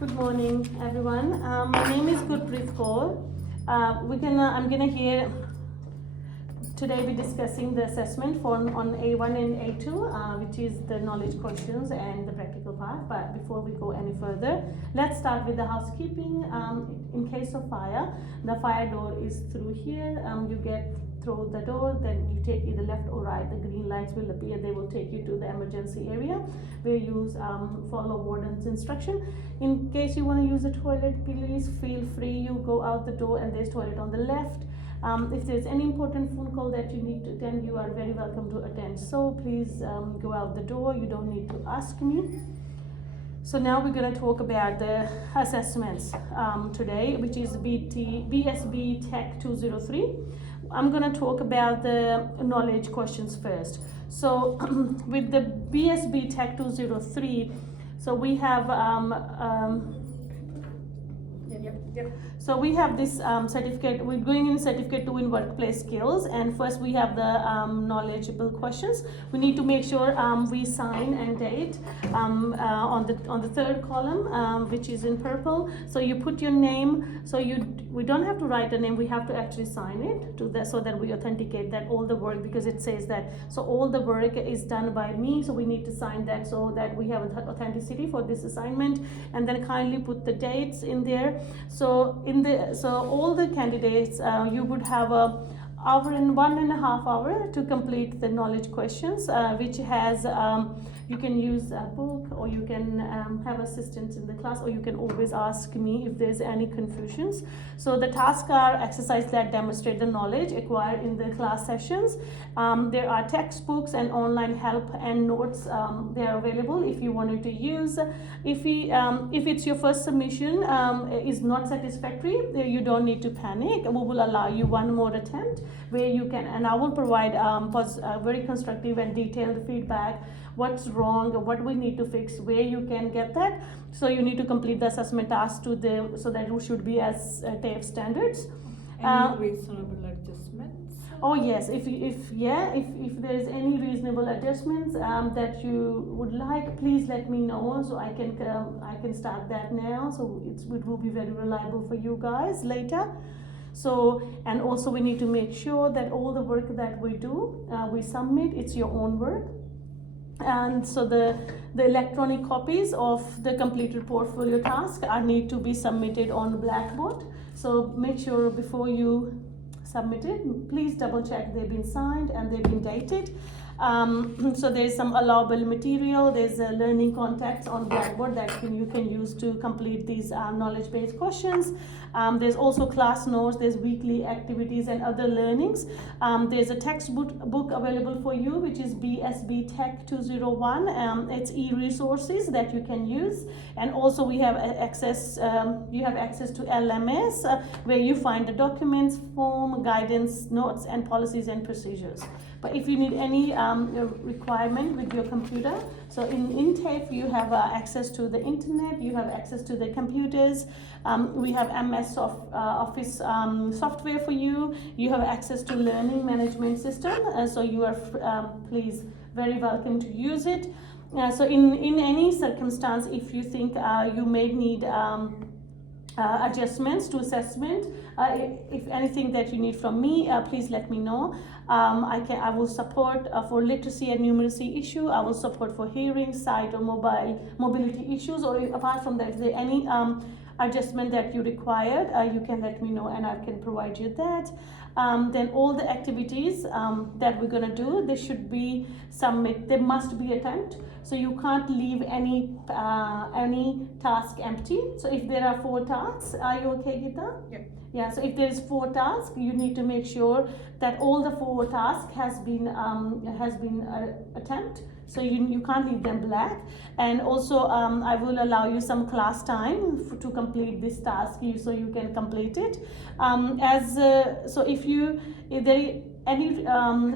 Good morning, everyone. My name is Gurpreet Kaur. I'm gonna here today be discussing the assessment for on A1 and A2, which is the knowledge questions and the practical part. But before we go any further, let's start with the housekeeping. In case of fire, the fire door is through here. You get through the door, then you take either left or right. The green lights will appear. They will take you to the emergency area where you follow warden's instruction. In case you want to use the toilet, please feel free. You go out the door and there's toilet on the left. If there's any important phone call that you need to attend, you are very welcome to attend. So please go out the door. You don't need to ask me. So now we're going to talk about the assessments today, which is BSB Tech 203. I'm going to talk about the knowledge questions first. So with the BSB Tech 203, so we have So we have this certificate. We're going in certificate 2 in workplace skills, and first we have the knowledgeable questions. We need to make sure we sign and date on the third column, which is in purple. So you put your name. So we don't have to write a name. We have to actually sign it so that we authenticate that all the work, because it says that so all the work is done by me. So we need to sign that so that we have authenticity for this assignment, and then kindly put the dates in there. So all the candidates, you would have a hour and 1.5 hours to complete the knowledge questions, which has you can use a book, or you can have assistants in the class, or you can always ask me if there's any confusions. So the tasks are exercises that demonstrate the knowledge acquired in the class sessions. There are textbooks and online help and notes. They are available if you wanted to use. If it's your first submission is not satisfactory, you don't need to panic. We will allow you one more attempt where you can, and I will provide very constructive and detailed feedback. What's wrong, what we need to fix, where you can get that. So you need to complete the assessment task so that it should be as TAFE standards. Any reasonable adjustments? Oh yes, if there is any reasonable adjustments that you would like, please let me know so I can start that now. So it will be very reliable for you guys later. So, and also we need to make sure that all the work that we do, we submit. It's your own work. And so the electronic copies of the completed portfolio task need to be submitted on Blackboard. So make sure before you submit it, please double check they've been signed and they've been dated. So there's some allowable material. There's a learning context on Blackboard that you can use to complete these knowledge-based questions. There's also class notes. There's weekly activities and other learnings. There's a textbook available for you, which is BSB Tech 201. It's e-resources that you can use, and also we have access. You have access to LMS, where you find the documents, form, guidance, notes, and policies and procedures. But if you need any requirement with your computer, so in TAFE you have access to the internet, you have access to the computers. We have MS Office software for you. You have access to learning management system, so you are please very welcome to use it. So in any circumstance, if you think you may need adjustments to assessment, if anything that you need from me, please let me know. I will support for literacy and numeracy issue. I will support for hearing, sight, or mobility issues. Or apart from that, if there any adjustment that you required, you can let me know and I can provide you that. Then all the activities that we're gonna do, they should be submit. They must be attempt. So you can't leave any task empty. So if there are 4 tasks, are you okay, Gita? Yep. Yeah. So if there is 4 tasks, you need to make sure that all the 4 tasks has been attempt. So you can't leave them black. And also I will allow you some class time to complete this task, so you can complete it. So if any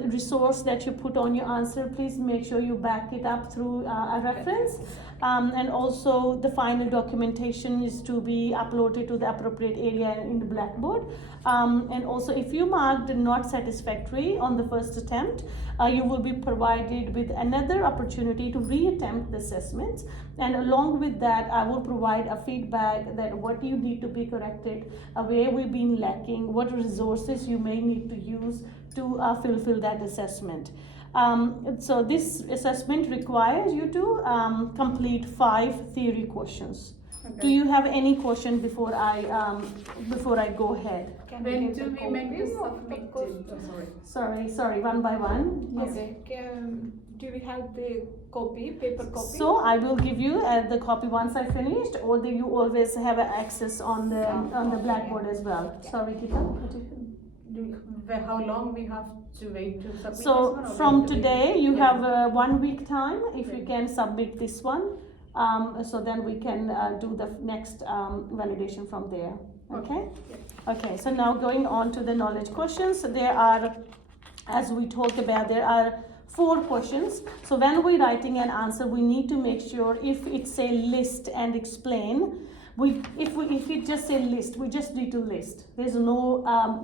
resource that you put on your answer, please make sure you back it up through a reference. And also the final documentation is to be uploaded to the appropriate area in the Blackboard. And also if you marked not satisfactory on the first attempt, you will be provided with another opportunity to reattempt the assessments. And along with that, I will provide a feedback that what you need to be corrected, where we've been lacking, what resources you may need to use to fulfill that assessment. So this assessment requires you to complete 5 theory questions. Okay. Do you have any question before I go ahead? When do we make this submitted? Sorry, one by one. Yes. Okay. Do we have the copy, paper copy? So I will give you the copy once I finished, or do you always have access on the Blackboard as well? Yeah. Sorry, Kita. How long we have to wait to submit So this one? Or from when do we- today, you Yeah. have 1 week time if you Okay. can submit this one. So then we can do the next validation from there. Okay? Okay, so now going on to the knowledge questions. There are, as we talked about, there are 4 questions. So when we're writing an answer, we need to make sure if it's a list and explain, if it just say list, we just need to list. There's no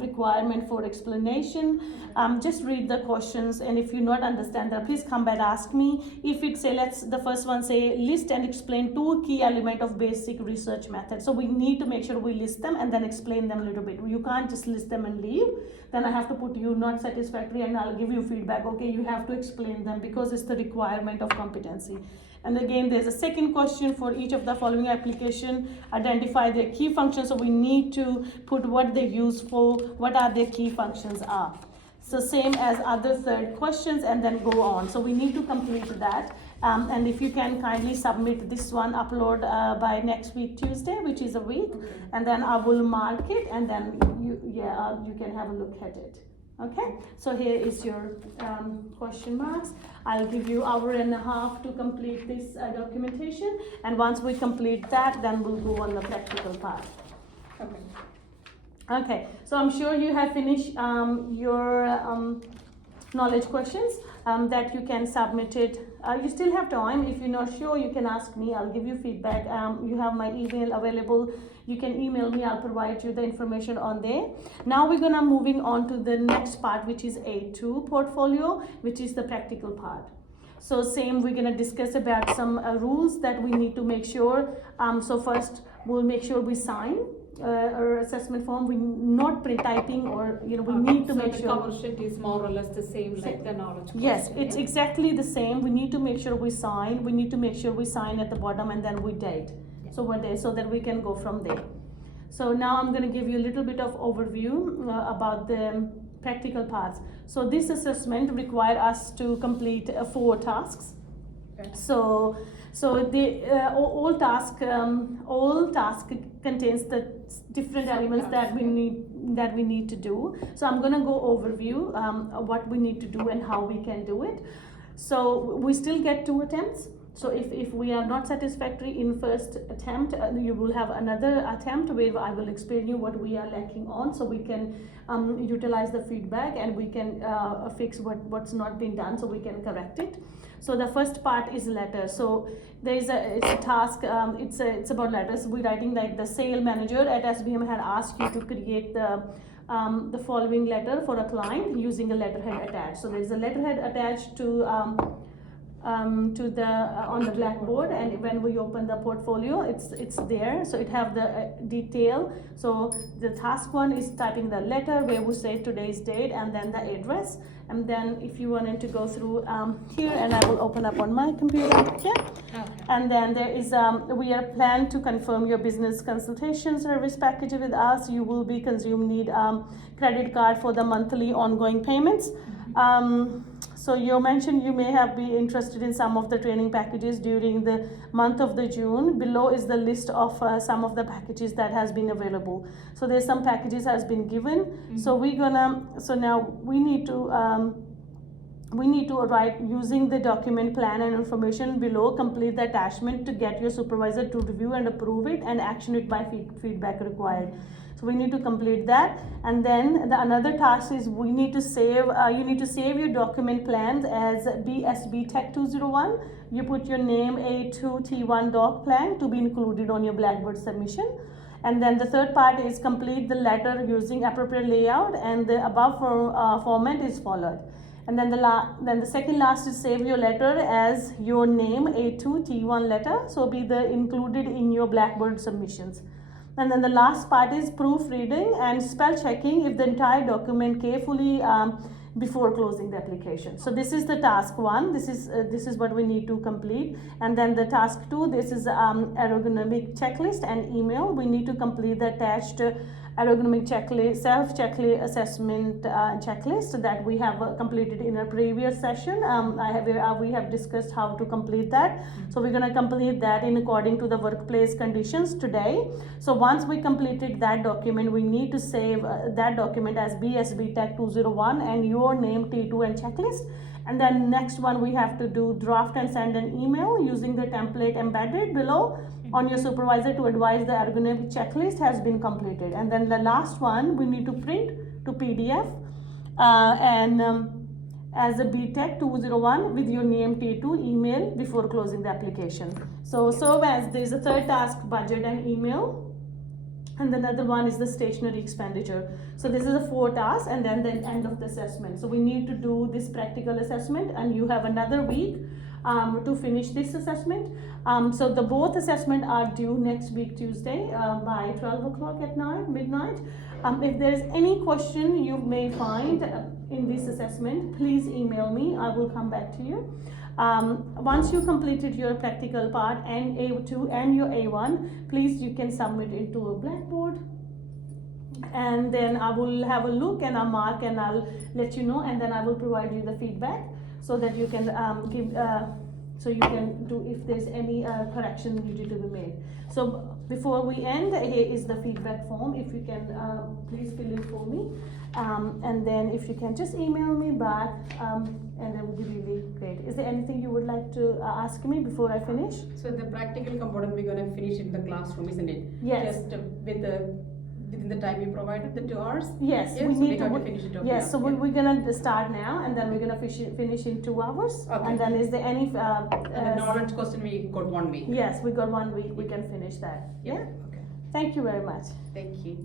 requirement for explanation. Just read the questions, and if you not understand that, please come back and ask me. If it say, the first one say list and explain 2 key element of basic research method. So we need to make sure we list them and then explain them a little bit. You can't just list them and leave. Then I have to put you not satisfactory, and I'll give you feedback. Okay, you have to explain them because it's the requirement of competency. And again, there's a second question for each of the following application. Identify their key functions. So we need to put what they use for, what are their key functions are. So same as other third questions, and then go on. So we need to complete that. And if you can kindly submit this one, upload by next week Tuesday, which is a week, Okay. and then I will mark it, and then you can have a look at it. Okay, so here is your question marks. I'll give you 1.5 hours to complete this documentation, and once we complete that, then we'll go on the practical part. Okay. Okay, so I'm sure you have finished your knowledge questions that you can submit it. You still have time. If you're not sure, you can ask me. I'll give you feedback. You have my email available. You can email me. I'll provide you the information on there. Now we're gonna moving on to the next part, which is A2 portfolio, which is the practical part. So same, we're gonna discuss about some rules that we need to make sure. So first, we'll make sure we sign our assessment form. We're not pre-typing, or we need to make the sure. cover sheet is more or less the same like the knowledge Yes, question, it's yeah? exactly the same. We need to make sure we sign. We need to make sure we sign at the bottom, and then we date. Yeah. So what day, so that we can go from there. So now I'm going to give you a little bit of overview about the practical parts. So this assessment require us to complete 4 tasks. Okay. So the all task contains the different elements that we need to do. So I'm gonna go overview what we need to do and how we can do it. So we still get 2 attempts. So if we are not satisfactory in first attempt, you will have another attempt where I will explain you what we are lacking on, so we can utilize the feedback, and we can fix what's not been done, so we can correct it. So the first part is letter. So it's a task. It's about letters. We're writing like the sale manager at SBM had asked you to create the following letter for a client using a letterhead attached. So there's a letterhead attached to the on the Blackboard, and when we open the portfolio, it's there. So it have the detail. So the task 1 is typing the letter where we say today's date and then the address. And then if you wanted to go through here, and I will open up on my computer. Yeah. Okay. And then there is we are planned to confirm your business consultation service package with us. You will be need credit card for the monthly ongoing payments. So you mentioned you may have been interested in some of the training packages during the month of the June. Below is the list of some of the packages that has been available. So there's some packages has been given. So now we need to we need to write using the document plan and information below, complete the attachment to get your supervisor to review and approve it and action it by feedback required. So we need to complete that, and then the another task is we need to save, you need to save your document plans as BSB Tech 201. You put your name A2T1 doc plan to be included on your Blackboard submission. And then the third part is complete the letter using appropriate layout, and the above format is followed. And then the second last is save your letter as your name A2T1 letter, so be included in your Blackboard submissions. And then the last part is proofreading and spell checking if the entire document carefully before closing the application. So this is the task 1. This is what we need to complete. And then the task 2, this is ergonomic checklist and email. We need to complete the attached ergonomic checklist, self-checklist assessment checklist that we have completed in a previous session. We have discussed how to complete that. So we're going to complete that in according to the workplace conditions today. So once we completed that document, we need to save that document as BSB Tech 201 and your name, T2 and checklist. And then next one we have to do draft and send an email using the template embedded below on your supervisor to advise the ergonomic checklist has been completed. And then the last one we need to print to PDF as a BTech 201 with your name T2 email before closing the application. So serve as there's a third task, budget and email. And another one is the stationary expenditure. So this is a 4 tasks, and then the end of the assessment. So we need to do this practical assessment, and you have another week to finish this assessment. So the both assessment are due next week Tuesday by 12 o'clock at night, midnight. If there is any question you may find in this assessment, please email me. I will come back to you. Once you completed your practical part and A2 and your A1, please you can submit it to a Blackboard, and then I will have a look and I'll mark and I'll let you know, and then I will provide you the feedback so that you can so you can do if there's any correction needed to be made. So before we end, here is the feedback form. If you can please fill it for me, and then if you can just email me back, and that would be really great. Is there anything you would like to ask me before I finish? So the practical component we're going to finish in the classroom, isn't it? Yes. Just within the time you provided, the 2 hours? Yes, Yes, we so need we to. have to finish it off. Yes, Yeah, so yeah. we're gonna start now, and then we're gonna finish in 2 hours. Okay. And then is there any? And the knowledge question we got 1 week. Yes, we got 1 week. We can finish that. Yeah. Okay. Thank you very much. Thank you.